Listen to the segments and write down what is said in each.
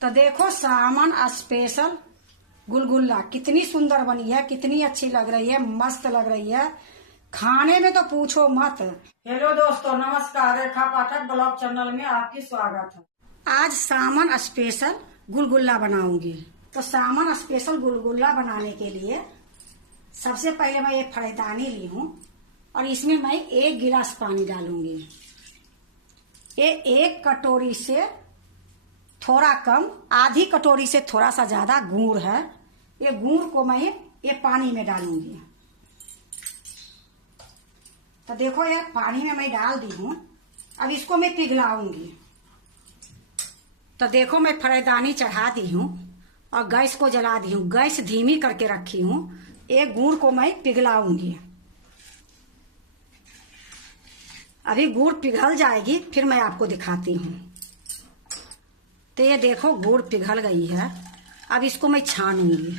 तो देखो सामान स्पेशल गुलगुल्ला कितनी सुंदर बनी है, कितनी अच्छी लग रही है, मस्त लग रही है। खाने में तो पूछो मत। हेलो दोस्तों, नमस्कार। रेखा पाठक ब्लॉग चैनल में आपकी स्वागत है। आज सामान स्पेशल गुलगुल्ला बनाऊंगी। तो सामान स्पेशल गुलगुल्ला बनाने के लिए सबसे पहले मैं एक फड़ेदानी ली हूँ और इसमें मैं 1 गिलास पानी डालूंगी। ये 1 कटोरी से थोड़ा कम, आधी कटोरी से थोड़ा सा ज्यादा गुड़ है। ये गुड़ को मैं ये पानी में डालूंगी। तो देखो ये पानी में मैं डाल दी हूँ। अब इसको मैं पिघलाऊंगी। तो देखो मैं फड़ेदानी चढ़ा दी हूँ और गैस को जला दी हूँ। गैस धीमी करके रखी हूँ। एक गुड़ को मैं पिघलाऊंगी। अभी गुड़ पिघल जाएगी फिर मैं आपको दिखाती हूँ। तो ये देखो गुड़ पिघल गई है। अब इसको मैं छानूंगी।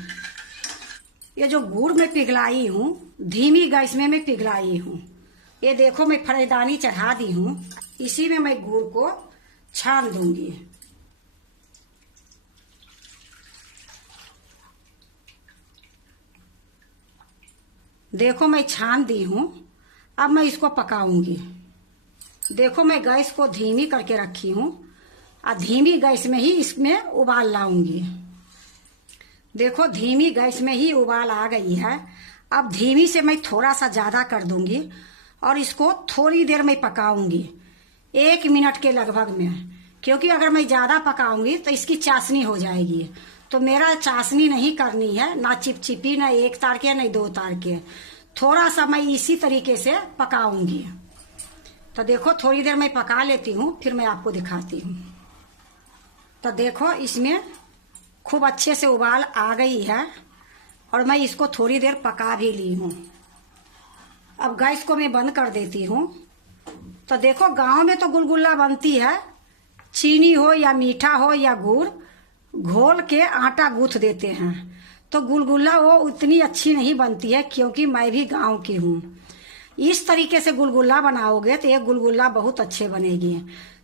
ये जो गुड़ में पिघलाई हूँ, धीमी गैस में मैं पिघलाई हूँ। ये देखो मैं फड़ेदानी चढ़ा दी हूँ। इसी में मैं गुड़ को छान दूंगी। देखो मैं छान दी हूँ। अब मैं इसको पकाऊंगी। देखो मैं गैस को धीमी करके रखी हूँ और धीमी गैस में ही इसमें उबाल लाऊंगी। देखो धीमी गैस में ही उबाल आ गई है। अब धीमी से मैं थोड़ा सा ज्यादा कर दूंगी और इसको थोड़ी देर में पकाऊंगी, 1 मिनट के लगभग में। क्योंकि अगर मैं ज्यादा पकाऊंगी तो इसकी चाशनी हो जाएगी। तो मेरा चाशनी नहीं करनी है, ना चिपचिपी, ना 1 तार के, ना 2 तार के। थोड़ा सा मैं इसी तरीके से पकाऊंगी। तो देखो थोड़ी देर मैं पका लेती हूँ, फिर मैं आपको दिखाती हूँ। तो देखो इसमें खूब अच्छे से उबाल आ गई है और मैं इसको थोड़ी देर पका भी ली हूँ। अब गैस को मैं बंद कर देती हूँ। तो देखो गांव में तो गुलगुल्ला बनती है, चीनी हो या मीठा हो या गुड़ घोल के आटा गूंथ देते हैं। तो गुलगुल्ला वो उतनी अच्छी नहीं बनती है, क्योंकि मैं भी गांव की हूँ। इस तरीके से गुलगुल्ला बनाओगे तो ये गुलगुल्ला बहुत अच्छे बनेगी।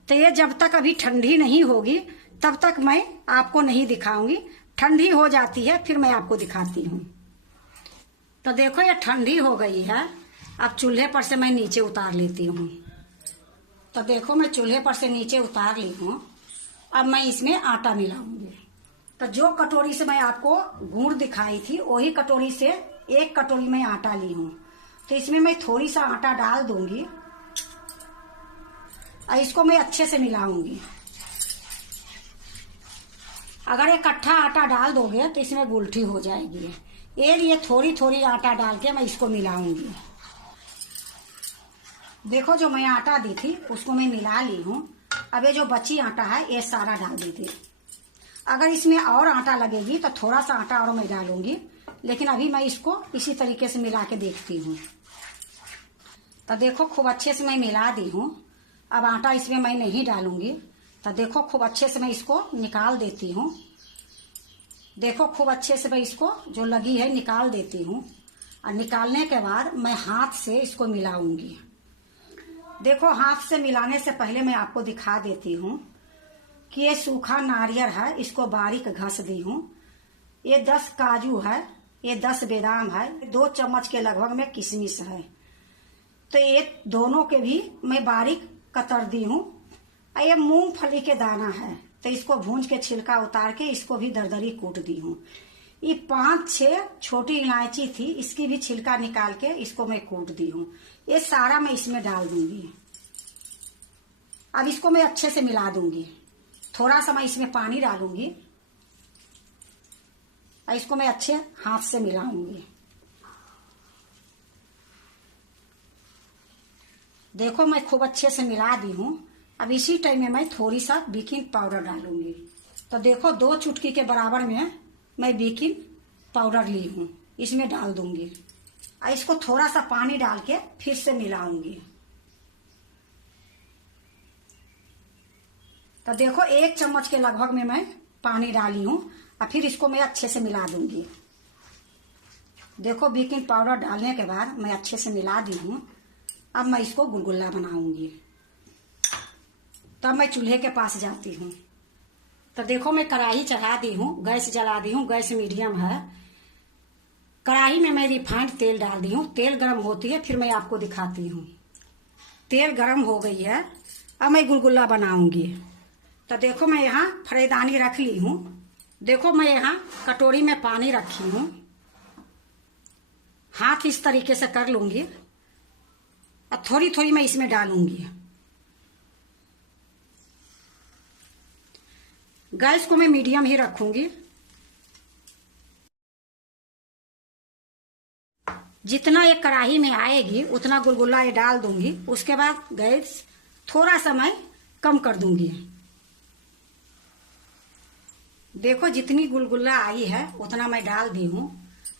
तो ये जब तक अभी ठंडी नहीं होगी तब तक मैं आपको नहीं दिखाऊंगी। ठंडी हो जाती है फिर मैं आपको दिखाती हूँ। तो देखो ये ठंडी हो गई है। अब चूल्हे पर से मैं नीचे उतार लेती हूँ। तो देखो मैं चूल्हे पर से नीचे उतार ली हूँ। अब मैं इसमें आटा मिलाऊंगी। तो जो कटोरी से मैं आपको गुड़ दिखाई थी वही कटोरी से 1 कटोरी में आटा ली हूँ। तो इसमें मैं थोड़ी सा आटा डाल दूंगी और इसको मैं अच्छे से मिलाऊंगी। अगर इकट्ठा आटा डाल दोगे तो इसमें गुलठी हो जाएगी। ये लिए थोड़ी थोड़ी आटा डाल के मैं इसको मिलाऊंगी। देखो जो मैं आटा दी थी उसको मैं मिला ली हूँ। अब ये जो बची आटा है ये सारा डाल दी थी। अगर इसमें और आटा लगेगी तो थोड़ा सा आटा और मैं डालूंगी, लेकिन अभी मैं इसको इसी तरीके से मिला के देखती हूँ। तो देखो खूब अच्छे से मैं मिला दी हूँ। अब आटा इसमें मैं नहीं डालूंगी। तो देखो खूब अच्छे से मैं इसको निकाल देती हूँ। देखो खूब अच्छे से मैं इसको जो लगी है निकाल देती हूँ। और निकालने के बाद मैं हाथ से इसको मिलाऊंगी। देखो हाथ से मिलाने से पहले मैं आपको दिखा देती हूँ कि ये सूखा नारियल है, इसको बारीक घस दी हूँ। ये 10 काजू है, ये 10 बादाम है, 2 चम्मच के लगभग में किशमिश है। तो ये दोनों के भी मैं बारीक कतर दी हूँ। ये मूंगफली के दाना है, तो इसको भूंज के छिलका उतार के इसको भी दरदरी कूट दी हूँ। ये 5-6 छोटी इलायची थी, इसकी भी छिलका निकाल के इसको मैं कूट दी हूँ। ये सारा मैं इसमें डाल दूंगी। अब इसको मैं अच्छे से मिला दूंगी। थोड़ा सा मैं इसमें पानी डालूंगी और इसको मैं अच्छे हाथ से मिलाऊंगी। देखो मैं खूब अच्छे से मिला दी हूँ। अब इसी टाइम में मैं थोड़ी सा बेकिंग पाउडर डालूंगी। तो देखो 2 चुटकी के बराबर में मैं बेकिंग पाउडर ली हूँ, इसमें डाल दूंगी और इसको थोड़ा सा पानी डाल के फिर से मिलाऊंगी। तो देखो 1 चम्मच के लगभग में मैं पानी डाली हूँ और फिर इसको मैं अच्छे से मिला दूंगी। देखो बेकिंग पाउडर डालने के बाद मैं अच्छे से मिला दी हूँ। अब मैं इसको गुलगुल्ला बनाऊंगी। तब मैं चूल्हे के पास जाती हूँ। तो देखो मैं कढ़ाई चढ़ा दी हूँ, गैस जला दी हूँ, गैस मीडियम है। कढ़ाई में मैं रिफाइंड तेल डाल दी हूँ। तेल गर्म होती है फिर मैं आपको दिखाती हूँ। तेल गर्म हो गई है, अब मैं गुलगुला बनाऊंगी। तो देखो मैं यहाँ फरेदानी रख ली हूँ। देखो मैं यहाँ कटोरी में पानी रखी हूँ। हाथ इस तरीके से कर लूंगी और थोड़ी थोड़ी मैं इसमें डालूंगी। गैस को मैं मीडियम ही रखूंगी। जितना ये कढ़ाई में आएगी उतना गुलगुला ये डाल दूंगी। उसके बाद गैस थोड़ा सा मैं कम कर दूंगी। देखो जितनी गुलगुला आई है उतना मैं डाल दी हूं।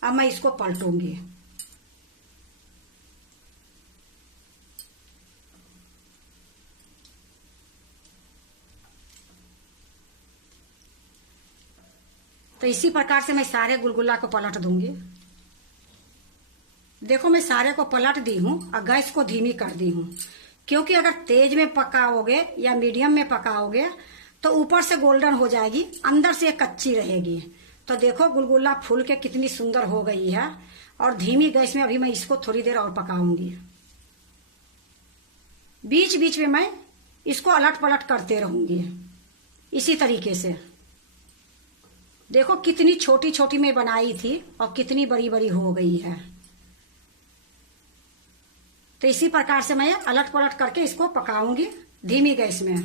अब मैं इसको पलटूंगी। तो इसी प्रकार से मैं सारे गुलगुला को पलट दूंगी। देखो मैं सारे को पलट दी हूं और गैस को धीमी कर दी हूं, क्योंकि अगर तेज में पकाओगे या मीडियम में पकाओगे तो ऊपर से गोल्डन हो जाएगी, अंदर से कच्ची रहेगी। तो देखो गुलगुला फूल के कितनी सुंदर हो गई है। और धीमी गैस में अभी मैं इसको थोड़ी देर और पकाऊंगी। बीच बीच में मैं इसको अलट पलट करते रहूंगी इसी तरीके से। देखो कितनी छोटी छोटी मैं बनाई थी और कितनी बड़ी बड़ी हो गई है। तो इसी प्रकार से मैं अलट पलट करके इसको पकाऊंगी धीमी गैस में।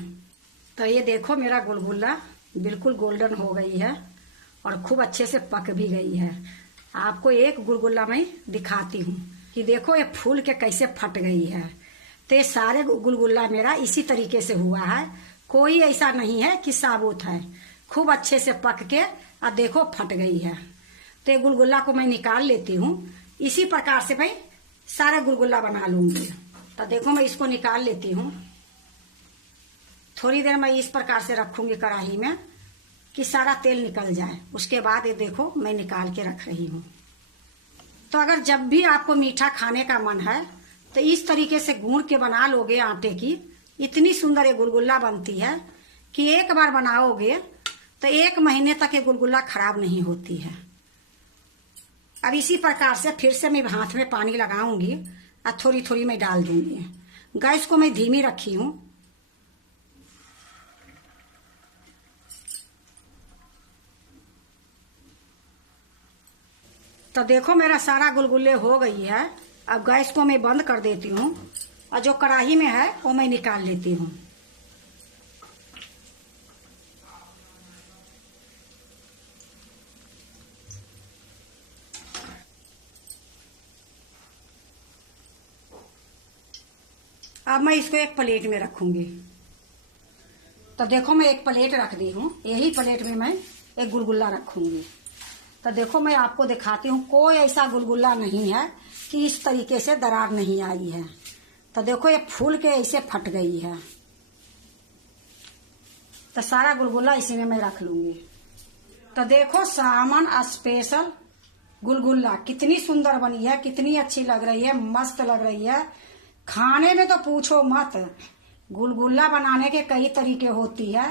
तो ये देखो मेरा गुलगुला बिल्कुल गोल्डन हो गई है और खूब अच्छे से पक भी गई है। आपको एक गुलगुला मैं दिखाती हूँ कि देखो ये फूल के कैसे फट गई है। तो ये सारे गुलगुला मेरा इसी तरीके से हुआ है, कोई ऐसा नहीं है कि साबुत है। खूब अच्छे से पक के और देखो फट गई है। तो ये गुलगुला को मैं निकाल लेती हूँ। इसी प्रकार से मैं सारा गुलगुला बना लूंगी। तो देखो मैं इसको निकाल लेती हूँ। थोड़ी देर मैं इस प्रकार से रखूंगी कढ़ाई में कि सारा तेल निकल जाए। उसके बाद ये देखो मैं निकाल के रख रही हूँ। तो अगर जब भी आपको मीठा खाने का मन है तो इस तरीके से गूंद के बना लोगे आटे की, इतनी सुंदर ये गुलगुला बनती है कि एक बार बनाओगे तो 1 महीने तक ये गुलगुला खराब नहीं होती है। अब इसी प्रकार से फिर से मैं हाथ में पानी लगाऊंगी और थोड़ी थोड़ी मैं डाल दूंगी। गैस को मैं धीमी रखी हूं। तो देखो मेरा सारा गुलगुले हो गई है। अब गैस को मैं बंद कर देती हूँ और जो कढ़ाई में है वो मैं निकाल लेती हूँ। अब मैं इसको एक प्लेट में रखूंगी। तो देखो मैं एक प्लेट रख दी हूँ। यही प्लेट में मैं एक गुलगुला रखूंगी। तो देखो मैं आपको दिखाती हूँ, कोई ऐसा गुलगुला नहीं है कि इस तरीके से दरार नहीं आई है। तो देखो ये फूल के ऐसे फट गई है। तो सारा गुलगुला इसी में मैं रख लूंगी। तो देखो सामान स्पेशल गुलगुला कितनी सुंदर बनी है, कितनी अच्छी लग रही है, मस्त लग रही है। खाने में तो पूछो मत। गुलगुला बनाने के कई तरीके होती है,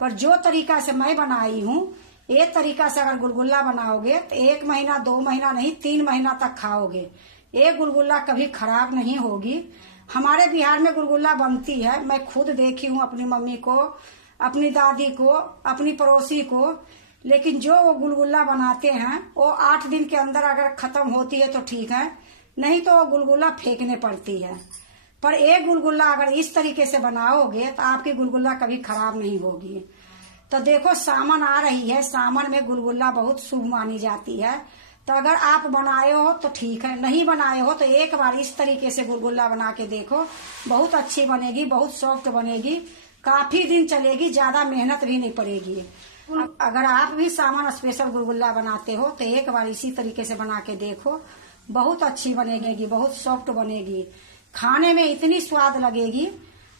पर जो तरीका से मैं बनाई हूँ, एक तरीका से अगर गुलगुला बनाओगे तो 1 महीना 2 महीना नहीं 3 महीना तक खाओगे। एक गुलगुला कभी खराब नहीं होगी। हमारे बिहार में गुलगुला बनती है, मैं खुद देखी हूँ अपनी मम्मी को, अपनी दादी को, अपनी पड़ोसी को। लेकिन जो वो गुलगुला बनाते हैं वो 8 दिन के अंदर अगर खत्म होती है तो ठीक है, नहीं तो वो गुलगुला फेंकने पड़ती है। पर एक गुलगुला अगर इस तरीके से बनाओगे तो आपकी गुलगुला कभी खराब नहीं होगी। तो देखो सामान आ रही है, सामान में गुलगुला बहुत शुभ मानी जाती है। तो अगर आप बनाए हो तो ठीक है, नहीं बनाए हो तो एक बार इस तरीके से गुलगुला बना के देखो, बहुत अच्छी बनेगी, बहुत सॉफ्ट बनेगी, काफी दिन चलेगी, ज्यादा मेहनत भी नहीं पड़ेगी। अगर आप भी सामान स्पेशल गुलगुला बनाते हो तो एक बार इसी तरीके से बना के देखो, बहुत अच्छी बनेगी, बहुत सॉफ्ट बनेगी, खाने में इतनी स्वाद लगेगी।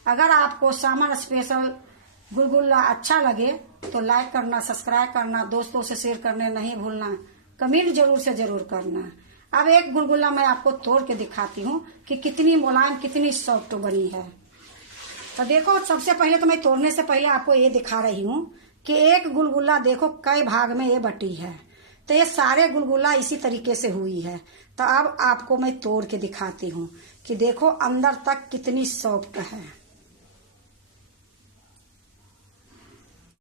अगर आपको सामान स्पेशल गुलगुला अच्छा लगे तो लाइक करना, सब्सक्राइब करना, दोस्तों से शेयर करने नहीं भूलना, कमेंट जरूर से जरूर करना। अब एक गुलगुला मैं आपको तोड़ के दिखाती हूँ कि कितनी मुलायम, कितनी सॉफ्ट बनी है। तो देखो सबसे पहले तो मैं तोड़ने से पहले आपको ये दिखा रही हूँ कि एक गुलगुला देखो कई भाग में ये बटी है। तो ये सारे गुलगुला इसी तरीके से हुई है। तो अब आपको मैं तोड़ के दिखाती हूँ कि देखो अंदर तक कितनी सॉफ्ट है।